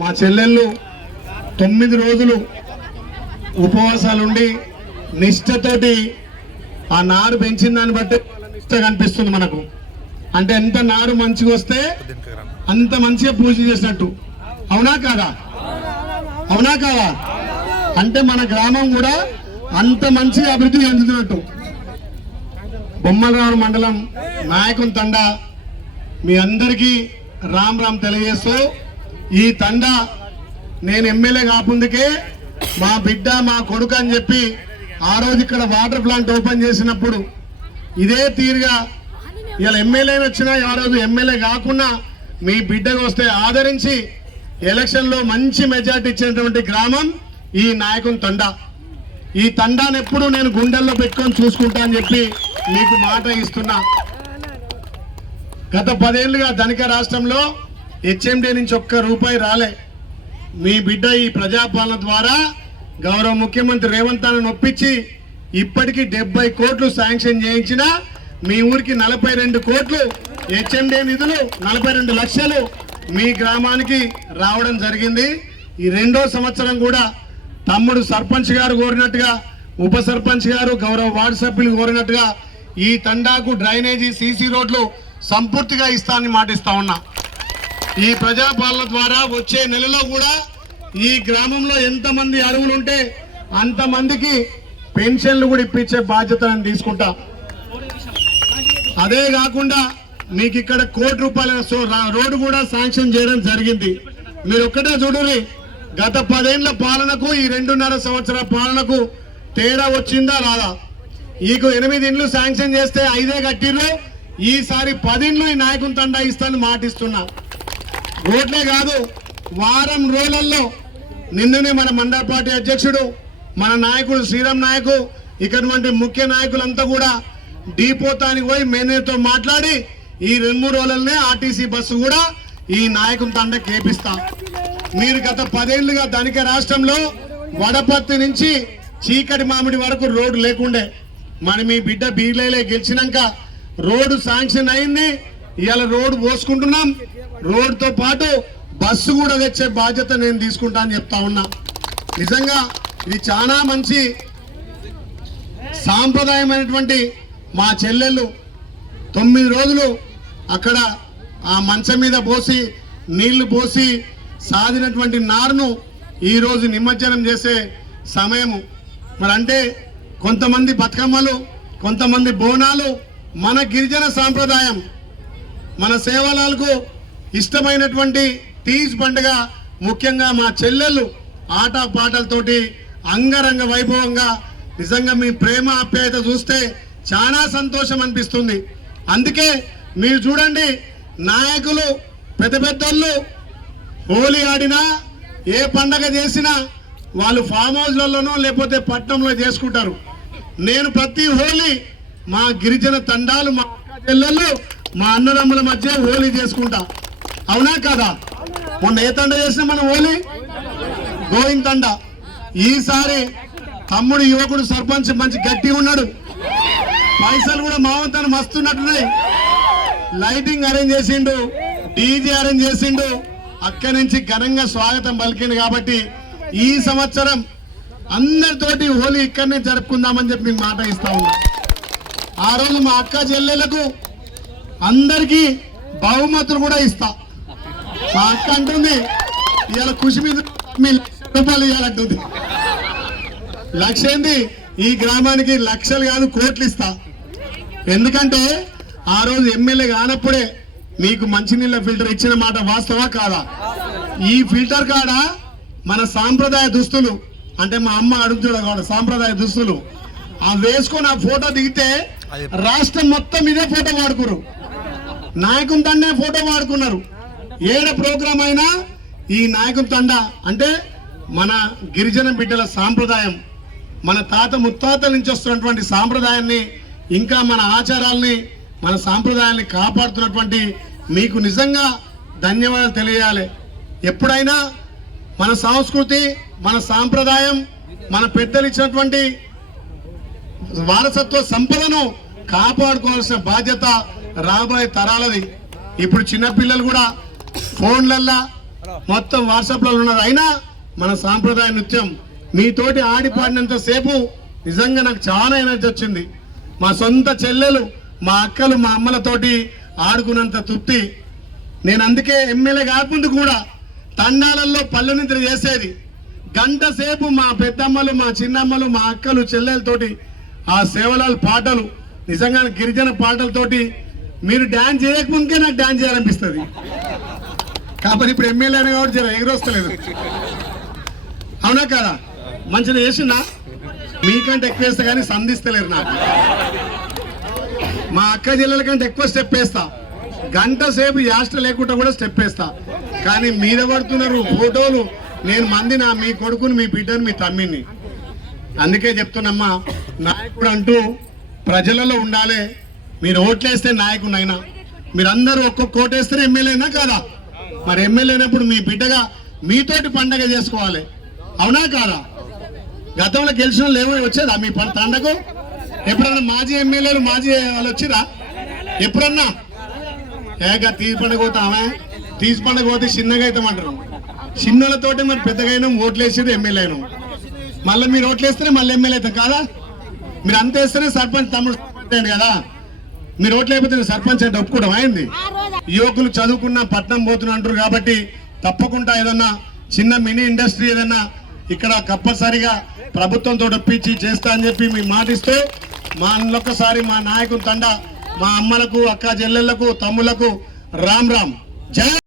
మా చెల్లెళ్ళు 9 రోజులు ఉపవాసాలుండి నిష్ఠతోటి ఆ నారు పెంచిన దాన్ని బట్టి నిష్ఠ కనిపిస్తుంది మనకు. అంటే ఎంత నారు మంచిగా వస్తే అంత మంచిగా పూజ చేసినట్టు. అవునా కాదా? అవునా కాదా? అంటే మన గ్రామం కూడా అంత మంచిగా అభివృద్ధి చెందుతున్నట్టు. బొమ్మలరావు మండలం నాయకుని తండా మీ అందరికీ రామ్ రామ్ తెలియజేస్తూ, ఈ తండా నేను ఎమ్మెల్యే కాపుందుకే మా బిడ్డ మా కొడుకు అని చెప్పి ఆ రోజు ఇక్కడ వాటర్ ప్లాంట్ ఓపెన్ చేసినప్పుడు ఇదే తీరుగా ఇలా ఎమ్మెల్యేని వచ్చినా ఆ రోజు ఎమ్మెల్యే కాకుండా మీ బిడ్డకు వస్తే ఆదరించి ఎలక్షన్లో మంచి మెజార్టీ ఇచ్చినటువంటి గ్రామం ఈ నాయకుని తండా. ఈ తండాను ఎప్పుడు నేను గుండెల్లో పెట్టుకొని చూసుకుంటా అని చెప్పి మీకు మాట ఇస్తున్నా. గత 10 ఏళ్లుగా ధనిక రాష్ట్రంలో హెచ్ఎండి నుంచి ఒక్క రూపాయి రాలే. మీ బిడ్డ ఈ ప్రజాపాలన ద్వారా గౌరవ ముఖ్యమంత్రి రేవంత్ అన్నను ఒప్పించి ఇప్పటికీ 70 కోట్లు శాంక్షన్ చేయించిన మీ ఊరికి 42 కోట్లు హెచ్ఎండి నిధులు 42 లక్షలు మీ గ్రామానికి రావడం జరిగింది. ఈ 2వ సంవత్సరం కూడా తమ్ముడు సర్పంచ్ గారు కోరినట్టుగా, ఉప సర్పంచ్ గారు, గౌరవ వార్డు సభ్యులు కోరినట్టుగా ఈ తండాకు డ్రైనేజీ సీసీ రోడ్లు సంపూర్తిగా ఇస్తానని మాటిస్తా ఉన్నా. ఈ ప్రజాపాలన ద్వారా వచ్చే నెలలో కూడా ఈ గ్రామంలో ఎంతమంది అరువులు ఉంటే అంతమందికి పెన్షన్లు కూడా ఇప్పించే బాధ్యత నేను తీసుకుంటా. అదే కాకుండా మీకు ఇక్కడ ₹1 కోటి రోడ్డు కూడా శాంక్షన్ చేయడం జరిగింది. మీరు ఒక్కటే చూడండి, గత 10 ఏళ్ల పాలనకు ఈ 2.5 సంవత్సరాల పాలనకు తేడా వచ్చిందా రాదా? ఈకు 8 ఇండ్లు శాంక్షన్ చేస్తే 5 కట్టిర్రు. ఈసారి 10 ఇండ్లు ఈ నాయకుని తండా ఇస్తానని మాటిస్తున్నా. రోడ్లే కాదు, వారం రోజులలో నిన్ననే మన మండల పార్టీ అధ్యక్షుడు, మన నాయకుడు శ్రీరామ్ నాయకు, ఇక్కడి ముఖ్య నాయకులంతా కూడా డీపోతానికి పోయి మేనేజర్తో మాట్లాడి ఈ 2-3 రోజులనే ఆర్టీసీ బస్సు కూడా ఈ నాయకుని తండకి ఏపిస్తా. మీరు గత 10 ఏళ్లుగా ధనిక రాష్ట్రంలో వడపత్తి నుంచి చీకటి మామిడి వరకు రోడ్డు లేకుండే. మరి మీ బిడ్డ బీర్లే గెలిచినాక రోడ్డు శాంక్షన్ అయింది. ఇవాళ రోడ్డు పోసుకుంటున్నాం. రోడ్డుతో పాటు బస్సు కూడా తెచ్చే బాధ్యత నేను తీసుకుంటా అని చెప్తా ఉన్నా. నిజంగా ఇది చాలా మంచి సాంప్రదాయమైనటువంటి మా చెల్లెళ్ళు 9 రోజులు అక్కడ ఆ మంచం మీద పోసి నీళ్లు పోసి సాధినటువంటి నారును ఈరోజు నిమజ్జనం చేసే సమయము. మరి అంటే కొంతమంది బతుకమ్మలు, కొంతమంది బోనాలు మన గిరిజన సాంప్రదాయం. మన సేవలకు ఇష్టమైనటువంటి తీజ్ పండుగ ముఖ్యంగా మా చెల్లెళ్ళు ఆట పాటలతోటి అంగరంగ వైభవంగా, నిజంగా మీ ప్రేమ ఆప్యాయత చూస్తే చాలా సంతోషం అనిపిస్తుంది. అందుకే మీరు చూడండి, నాయకులు పెద్ద పెద్దోళ్ళు హోలీ ఆడినా ఏ పండగ చేసినా వాళ్ళు ఫామ్ హౌస్లలోనో లేకపోతే పట్టణంలో చేసుకుంటారు. నేను ప్రతి హోలీ మా గిరిజన తండాలు, మా అక్క చెల్లెళ్ళు, మా అన్నదమ్ముల మధ్య హోలీ చేసుకుంటా. అవునా కదా? మొన్న ఏ తండ చేసినా మనం హోలీ? గోవింద్ తండ. ఈసారి తమ్ముడు యువకుడు సర్పంచ్ మంచి గట్టిగా ఉన్నాడు. పైసలు కూడా మావంతాను మస్తున్నట్టున్నాయి. లైటింగ్ అరేంజ్ చేసిండు, డీజే అరేంజ్ చేసిండు. అక్కడి నుంచి ఘనంగా స్వాగతం పలికింది. కాబట్టి ఈ సంవత్సరం అందరితోటి హోలీ ఇక్కడనే జరుపుకుందామని చెప్పి మీకు మాట ఇస్తా ఉన్నా. ఆ రోజు మా అక్క చెల్లెలకు అందరికీ బహుమతులు కూడా ఇస్తా. మా అక్క అంటుంది ఇవాళ ఖుషి మీద ₹1,00,000 ఇవ్వాలంటుంది. లక్ష ఏంది, ఈ గ్రామానికి లక్షలు కాదు కోట్లు ఇస్తా. ఎందుకంటే ఆ రోజు ఎమ్మెల్యే కానప్పుడే మీకు మంచినీళ్ళ ఫిల్టర్ ఇచ్చిన మాట వాస్తవా కాదా? ఈ ఫిల్టర్ కాడ మన సాంప్రదాయ దుస్తులు, అంటే మా అమ్మ అడుగుతాడు సాంప్రదాయ దుస్తులు ఆ వేసుకొని ఆ ఫోటో దిగితే రాష్ట్రం మొత్తం ఇదే ఫోటో వాడుకున్నారు. నాయకుని తండే ఫోటో వాడుకున్నారు. ఏడ ప్రోగ్రాం అయినా ఈ నాయకుని తండ అంటే మన గిరిజన బిడ్డల సాంప్రదాయం, మన తాత ముత్తాతల నుంచి వస్తున్నటువంటి సాంప్రదాయాన్ని, ఇంకా మన ఆచారాల్ని, మన సాంప్రదాయాన్ని కాపాడుతున్నటువంటి మీకు నిజంగా ధన్యవాదాలు తెలియాలి. ఎప్పుడైనా మన సంస్కృతి, మన సాంప్రదాయం, మన పెద్దలు ఇచ్చినటువంటి వారసత్వ సంపదను కాపాడుకోవాల్సిన బాధ్యత రాబోయే తరాలది. ఇప్పుడు చిన్నపిల్లలు కూడా ఫోన్లల్లా మొత్తం వాట్సాప్లో ఉన్నారు. అయినా మన సాంప్రదాయ నృత్యం మీతోటి ఆడి పాడినంత సేపు నిజంగా నాకు చాలా ఎనర్జీ వచ్చింది. మా సొంత చెల్లెలు, మా అక్కలు, మా అమ్మలతోటి ఆడుకున్నంత తృప్తి. నేను అందుకే ఎమ్మెల్యే కాకముందు కూడా తండాలల్లో పల్లె నిద్ర చేసేది. గంట సేపు మా పెద్దమ్మలు, మా చిన్నమ్మలు, మా అక్కలు, చెల్లెలతోటి ఆ సేవలాల్ పాటలు, నిజంగా గిరిజన పాటలతోటి మీరు డ్యాన్స్ చేయకముందుకే నాకు డ్యాన్స్ చేయాలనిపిస్తుంది. కాబట్టి ఇప్పుడు ఎమ్మెల్యే అయినా కాబట్టి జర ఎగురొస్తలేదు. అవునా కదా? మంచిగా చేసిందా? మీకంటే ఎక్కువ వేస్తా కానీ సంధిస్తలేరు నాకు. మా అక్క జిల్లల కంటే ఎక్కువ స్టెప్ వేస్తా. గంట సేపు యాస్ట లేకుండా కూడా స్టెప్ వేస్తా. కానీ మీద పడుతున్నారు ఫోటోలు. నేను మంది మీ కొడుకుని, మీ బిడ్డను, మీ తమ్మిని. అందుకే చెప్తున్నమ్మా, నాయకుడు అంటూ ప్రజలలో ఉండాలి. మీరు ఓట్లేస్తే నాయకునైనా, మీరందరూ ఒక్కొక్క ఓటేస్తేనే ఎమ్మెల్యేనా కాదా? మరి ఎమ్మెల్యే అయినప్పుడు మీ బిడ్డగా మీతోటి పండగ చేసుకోవాలి. అవునా కాదా? గతంలో గెలిచిన వాళ్ళు ఏమో వచ్చేదా మీ పండగకు? ఎప్పుడన్నా మాజీ ఎమ్మెల్యేలు, మాజీ వాళ్ళు వచ్చిరా ఎప్పుడన్నా? ఏక తీసి పండుగ పోతామే, తీసి పండుగ పోతే చిన్నగా అవుతామంటారు. చిన్నలతోటి మరి పెద్దగా అయినా ఓట్లేసేది ఎమ్మెల్యే అయినాం. మళ్ళీ మీరు ఓట్లేస్తేనే మళ్ళీ ఎమ్మెల్యే అవుతాం కాదా? మీరు అంత వేస్తేనే సర్పంచ్ తమ్ముడు అయ్యండి కదా. మీరు ఓట్లు అయిపోతే సర్పంచ్ అంటే ఒప్పుకోవడం అయింది. యువకులు చదువుకున్న పట్నం పోతున్నా అంటారు కాబట్టి తప్పకుండా ఏదన్నా చిన్న మినీ ఇండస్ట్రీ ఏదన్నా ఇక్కడ కంపల్సరిగా ప్రభుత్వంతో ఒప్పించి చేస్తా అని చెప్పి మీ మాటిస్తే మా అన్నొక్కసారి మా నాయకుని తండ, మా అమ్మలకు, అక్క చెల్లెళ్లకు, తమ్ములకు రామ్ రామ్. జై